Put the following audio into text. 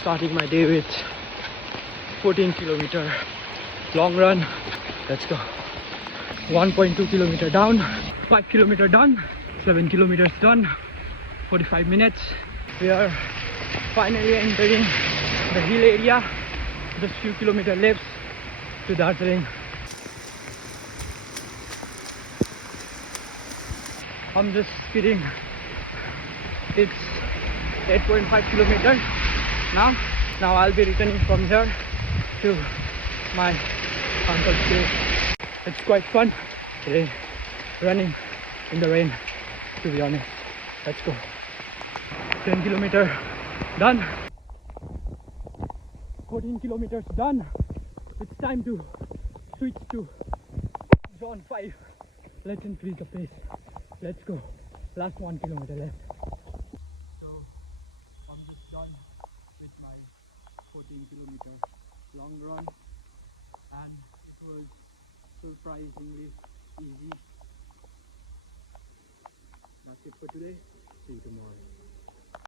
starting my day with 14-kilometer long run. Let's go. 1.2 kilometer down, 5 kilometer done, 7 kilometers done, 45 minutes. We are finally entering the hill area. Just few kilometers left to Darjeeling. I'm just kidding. It's 8.5 kilometers now. Now I'll be returning from here to my uncle's place. It's quite fun today, running in the rain, to be honest. Let's go. 10 kilometers done. 14 kilometers done. It's time to switch to zone 5. Let's increase the pace. Let's go. Last 1 kilometer left. So I'm just done with my 14-kilometer long run, and it was surprisingly easy. That's it for today. See you tomorrow.